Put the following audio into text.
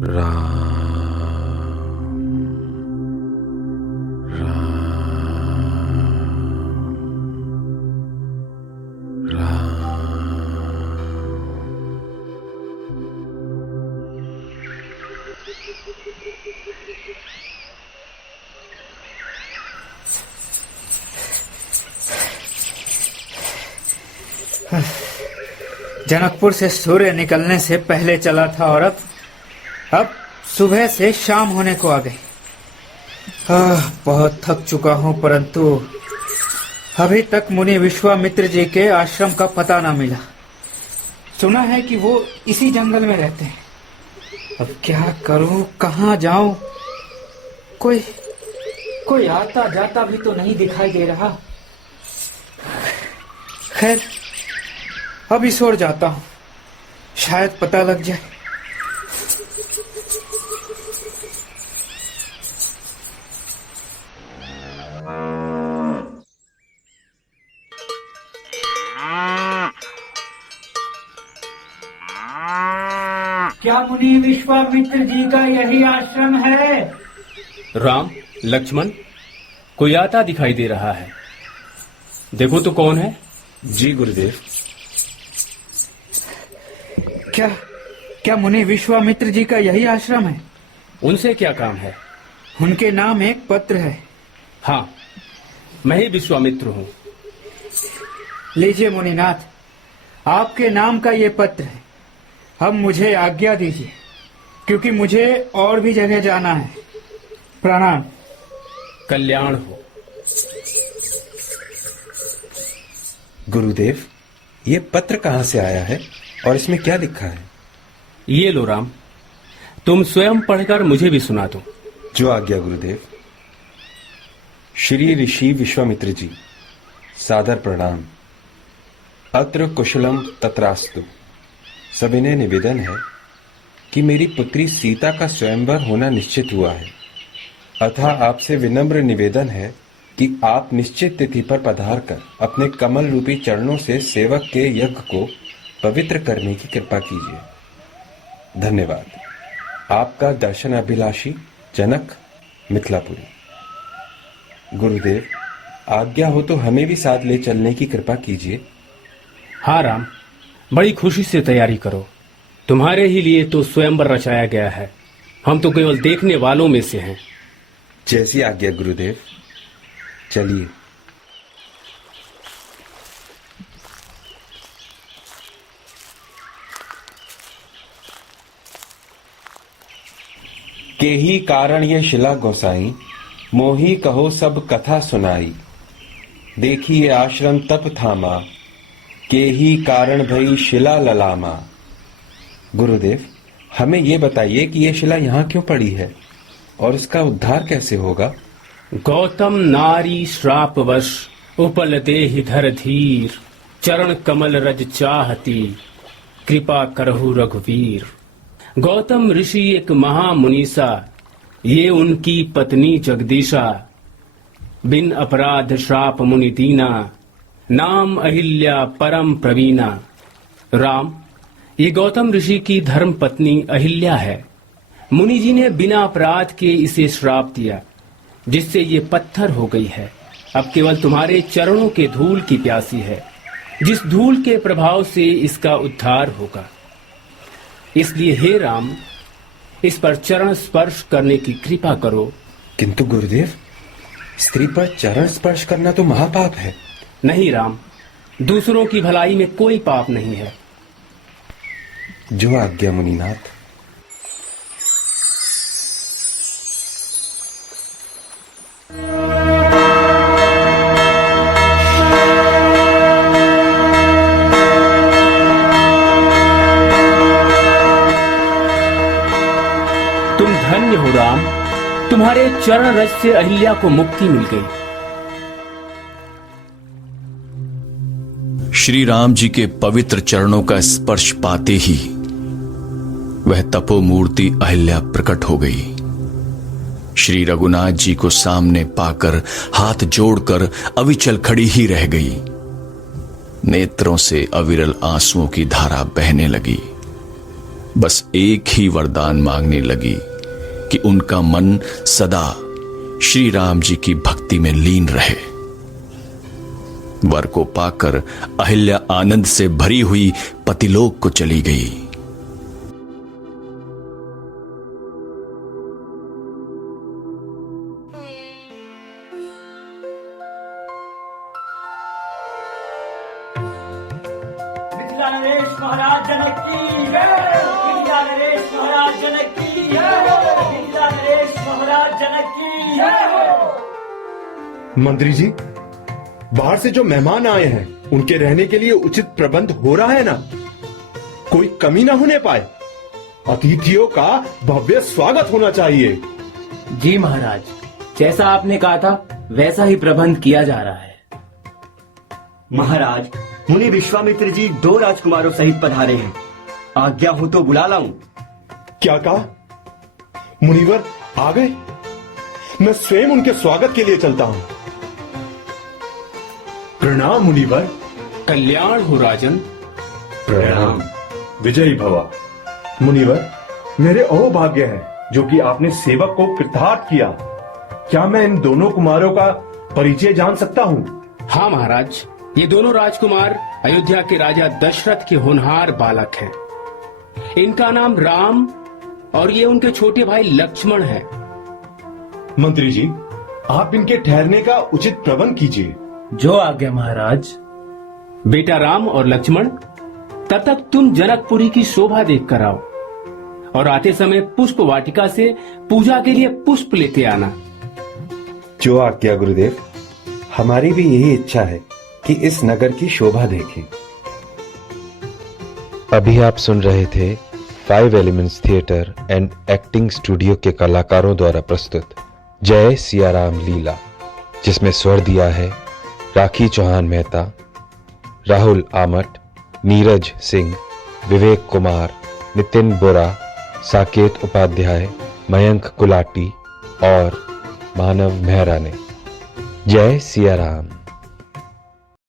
राम राम राम। जनकपुर से सूर्य निकलने से पहले चला था और अब सुबह से शाम होने को आ गई। बहुत थक चुका हूँ, परंतु अभी तक मुनि विश्वामित्र जी के आश्रम का पता ना मिला। सुना है कि वो इसी जंगल में रहते हैं। अब क्या करूं, कहाँ जाऊं? कोई आता जाता भी तो नहीं दिखाई दे रहा। खैर, अब इस ओर जाता हूं, शायद पता लग जाए। क्या मुनि विश्वामित्र जी का यही आश्रम है? राम, लक्ष्मण, कोई आता दिखाई दे रहा है। देखो तो कौन है। जी गुरुदेव। क्या मुनि विश्वामित्र जी का यही आश्रम है? उनसे क्या काम है? उनके नाम एक पत्र है। हाँ, मैं ही विश्वामित्र हूँ। लीजिए मुनिनाथ, आपके नाम का ये पत्र है। अब मुझे आज्ञा दीजिए, क्योंकि मुझे और भी जगह जाना है। प्रणाम। कल्याण हो। गुरुदेव, ये पत्र कहाँ से आया है और इसमें क्या लिखा है? ये लो राम, तुम स्वयं पढ़कर मुझे भी सुना दो। जो आज्ञा गुरुदेव। श्री ऋषि विश्वामित्र जी, सादर प्रणाम। अत्र कुशलम तत्रास्तु। सविनय निवेदन है कि मेरी पुत्री सीता का स्वयंवर होना निश्चित हुआ है, अतः आपसे विनम्र निवेदन है कि आप निश्चित तिथि पर पधार कर अपने कमल रूपी चरणों से सेवक के यज्ञ को पवित्र करने की कृपा कीजिए। धन्यवाद। आपका दर्शन अभिलाषी जनक, मिथिलापुरी। गुरुदेव, आज्ञा हो तो हमें भी साथ ले चलने की कृपा कीजिए। हाँ राम, बड़ी खुशी से तैयारी करो। तुम्हारे ही लिए तो स्वयंवर रचाया गया है। हम तो केवल देखने वालों में से हैं। जैसी आज्ञा गुरुदेव। चलिए। के ही कारण ये शिला गोसाई, मोही कहो सब कथा सुनाई। देखी ये आश्रम तप थामा, के ही कारण भई शिला ललामा। गुरुदेव, हमें ये बताइए कि ये शिला यहाँ क्यों पड़ी है और इसका उद्धार कैसे होगा? गौतम नारी श्रापवश उपल देहि धर धीर। चरण कमल रज चाहती, कृपा करहु रघुवीर। गौतम ऋषि एक महामुनीसा, ये उनकी पत्नी जगदीशा। बिन अपराध श्राप मुनि दीना, नाम अहिल्या परम प्रवीणा। राम, ये गौतम ऋषि की धर्म पत्नी अहिल्या है। मुनि जी ने बिना अपराध के इसे श्राप दिया, जिससे ये पत्थर हो गई है। अब केवल तुम्हारे चरणों के धूल की प्यासी है, जिस धूल के प्रभाव से इसका उद्धार होगा। इसलिए हे राम, इस पर चरण स्पर्श करने की कृपा करो। किंतु गुरुदेव, स्त्री पर चरण स्पर्श करना तो महापाप है। नहीं राम, दूसरों की भलाई में कोई पाप नहीं है। जो आज्ञा मुनिनाथ। तुम धन्य हो राम, तुम्हारे चरण रज से अहिल्या को मुक्ति मिल गई। श्री राम जी के पवित्र चरणों का स्पर्श पाते ही वह तपोमूर्ति अहिल्या प्रकट हो गई। श्री रघुनाथ जी को सामने पाकर हाथ जोड़कर अविचल खड़ी ही रह गई। नेत्रों से अविरल आंसुओं की धारा बहने लगी। बस एक ही वरदान मांगने लगी कि उनका मन सदा श्री राम जी की भक्ति में लीन रहे। वर को पाकर अहिल्या आनंद से भरी हुई पतिलोक को चली गई। नरेश महाराज जनक की जय। नरेश महाराज जनक की जय। नरेश महाराज जनक की जय। मंत्री जी, बाहर से जो मेहमान आए हैं उनके रहने के लिए उचित प्रबंध हो रहा है ना? कोई कमी ना होने पाए। अतिथियों का भव्य स्वागत होना चाहिए। जी महाराज, जैसा आपने कहा था वैसा ही प्रबंध किया जा रहा है। महाराज, मुनि विश्वामित्र जी 2 राजकुमारों सहित पधारे हैं। आज्ञा हो तो बुला लाऊं? क्या कहा? मुनिवर आ गए? मैं स्वयं उनके स्वागत के लिए चलता हूं। प्रणाम मुनिवर। कल्याण हो राजन। प्रणाम। विजयी भवा। मुनिवर, मेरे अहोभाग्य है जो कि आपने सेवक को कृतार्थ किया। क्या मैं इन दोनों कुमारों का परिचय जान सकता हूं? हाँ महाराज, ये दोनों राजकुमार अयोध्या के राजा दशरथ के होनहार बालक हैं। इनका नाम राम और ये उनके छोटे भाई लक्ष्मण हैं। मंत्री जी, आप इनके ठहरने का उचित प्रबंध कीजिए। जो आज्ञा महाराज। बेटा राम और लक्ष्मण, तब तक तुम जनकपुरी की शोभा देख कर आओ और आते समय पुष्प वाटिका से पूजा के लिए पुष्प लेते आना। जो आज्ञा गुरुदेव। हमारी भी यही इच्छा है कि इस नगर की शोभा देखें। अभी आप सुन रहे थे 5 elements theatre and acting studio के कलाकारों द्वारा प्रस्तुत जय सिया राम लीला, जिसमें स्वर दिया है राखी चौहान मेहता, राहुल आमट, नीरज सिंह, विवेक कुमार, नितिन बोरा, साकेत उपाध्याय, मयंक गुलाटी और मानव मेहरा ने। जय सिया राम।